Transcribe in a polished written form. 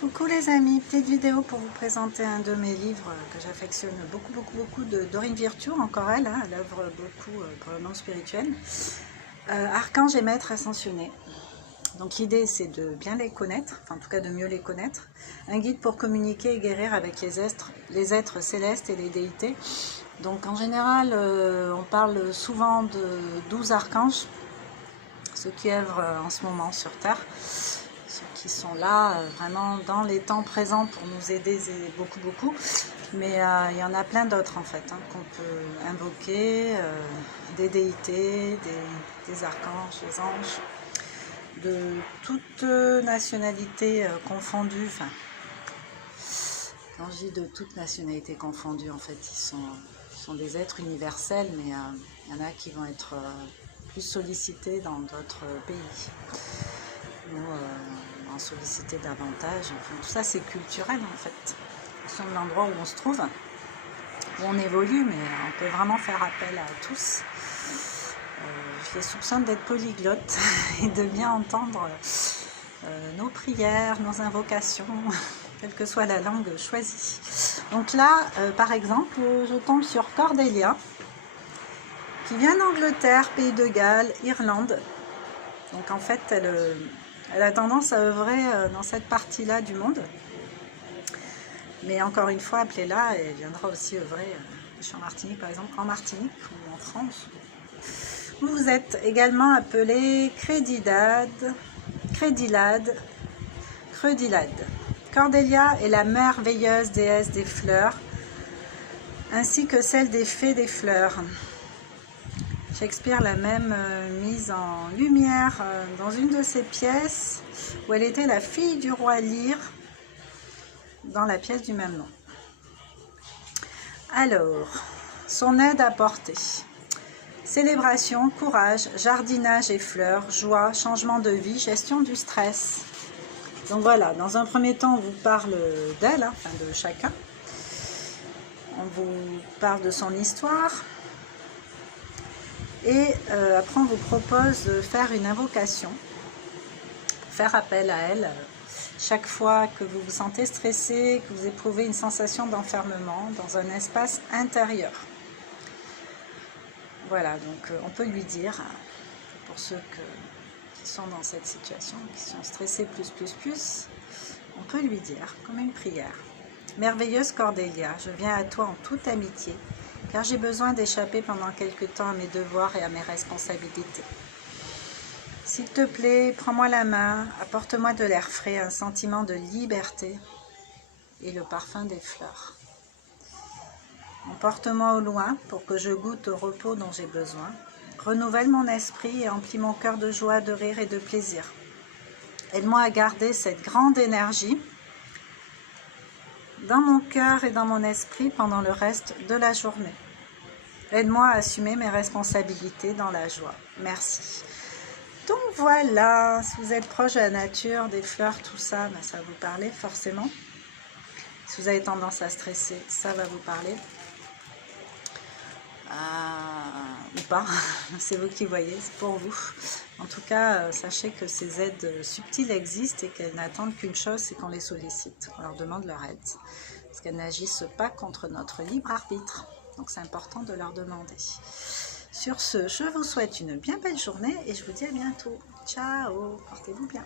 Coucou les amis, petite vidéo pour vous présenter un de mes livres que j'affectionne beaucoup de Dorine Virtue, encore elle, hein, elle œuvre beaucoup pour le monde spirituel. Archanges et maîtres ascensionnés. Donc l'idée c'est de bien les connaître, enfin en tout cas de mieux les connaître. Un guide pour communiquer et guérir avec les êtres célestes et les déités. Donc en général on parle souvent de 12 archanges, ceux qui œuvrent en ce moment sur Terre. Qui sont là vraiment dans les temps présents pour nous aider beaucoup, mais il y en a plein d'autres en fait, hein, qu'on peut invoquer, des déités, des archanges, des anges, de toute nationalité confondue. Enfin, quand je dis de toute nationalité confondue, en fait ils sont des êtres universels, mais il y en a qui vont être plus sollicités dans d'autres pays. Nous, en solliciter davantage. Enfin, tout ça, c'est culturel, en fait. C'est l'endroit où on se trouve, où on évolue, mais on peut vraiment faire appel à tous. J'ai soupçonne d'être polyglotte et de bien entendre nos prières, nos invocations, quelle que soit la langue choisie. Donc là, par exemple, je tombe sur Cordelia, qui vient d'Angleterre, Pays de Galles, Irlande. Donc en fait, elle a tendance à œuvrer dans cette partie-là du monde. Mais encore une fois, appelez-la et elle viendra aussi œuvrer, je suis en Martinique par exemple, en Martinique ou en France. Vous êtes également appelé Crédilade. Cordelia est la merveilleuse déesse des fleurs, ainsi que celle des fées des fleurs. Shakespeare l'a même mise en lumière dans une de ses pièces où elle était la fille du roi Lear dans la pièce du même nom. Alors, son aide apportée. Célébration, courage, jardinage et fleurs, joie, changement de vie, gestion du stress. Donc voilà, dans un premier temps, on vous parle d'elle, hein, enfin de chacun. On vous parle de son histoire. Et après on vous propose de faire une invocation, faire appel à elle chaque fois que vous vous sentez stressé, que vous éprouvez une sensation d'enfermement dans un espace intérieur. Voilà, donc on peut lui dire, pour ceux qui sont dans cette situation, qui sont stressés on peut lui dire comme une prière. Merveilleuse Cordelia, je viens à toi en toute amitié, car j'ai besoin d'échapper pendant quelque temps à mes devoirs et à mes responsabilités. S'il te plaît, prends-moi la main, apporte-moi de l'air frais, un sentiment de liberté et le parfum des fleurs. Emporte-moi au loin pour que je goûte au repos dont j'ai besoin. Renouvelle mon esprit et emplis mon cœur de joie, de rire et de plaisir. Aide-moi à garder cette grande énergie dans mon cœur et dans mon esprit pendant le reste de la journée. Aide-moi à assumer mes responsabilités dans la joie. Merci. Donc voilà, si vous êtes proche de la nature, des fleurs, tout ça, ben ça va vous parler forcément. Si vous avez tendance à stresser, ça va vous parler. Ou pas, c'est vous qui voyez, c'est pour vous. En tout cas, sachez que ces aides subtiles existent et qu'elles n'attendent qu'une chose, c'est qu'on les sollicite, on leur demande leur aide. Parce qu'elles n'agissent pas contre notre libre arbitre. Donc c'est important de leur demander. Sur ce, je vous souhaite une bien belle journée et je vous dis à bientôt. Ciao, portez-vous bien.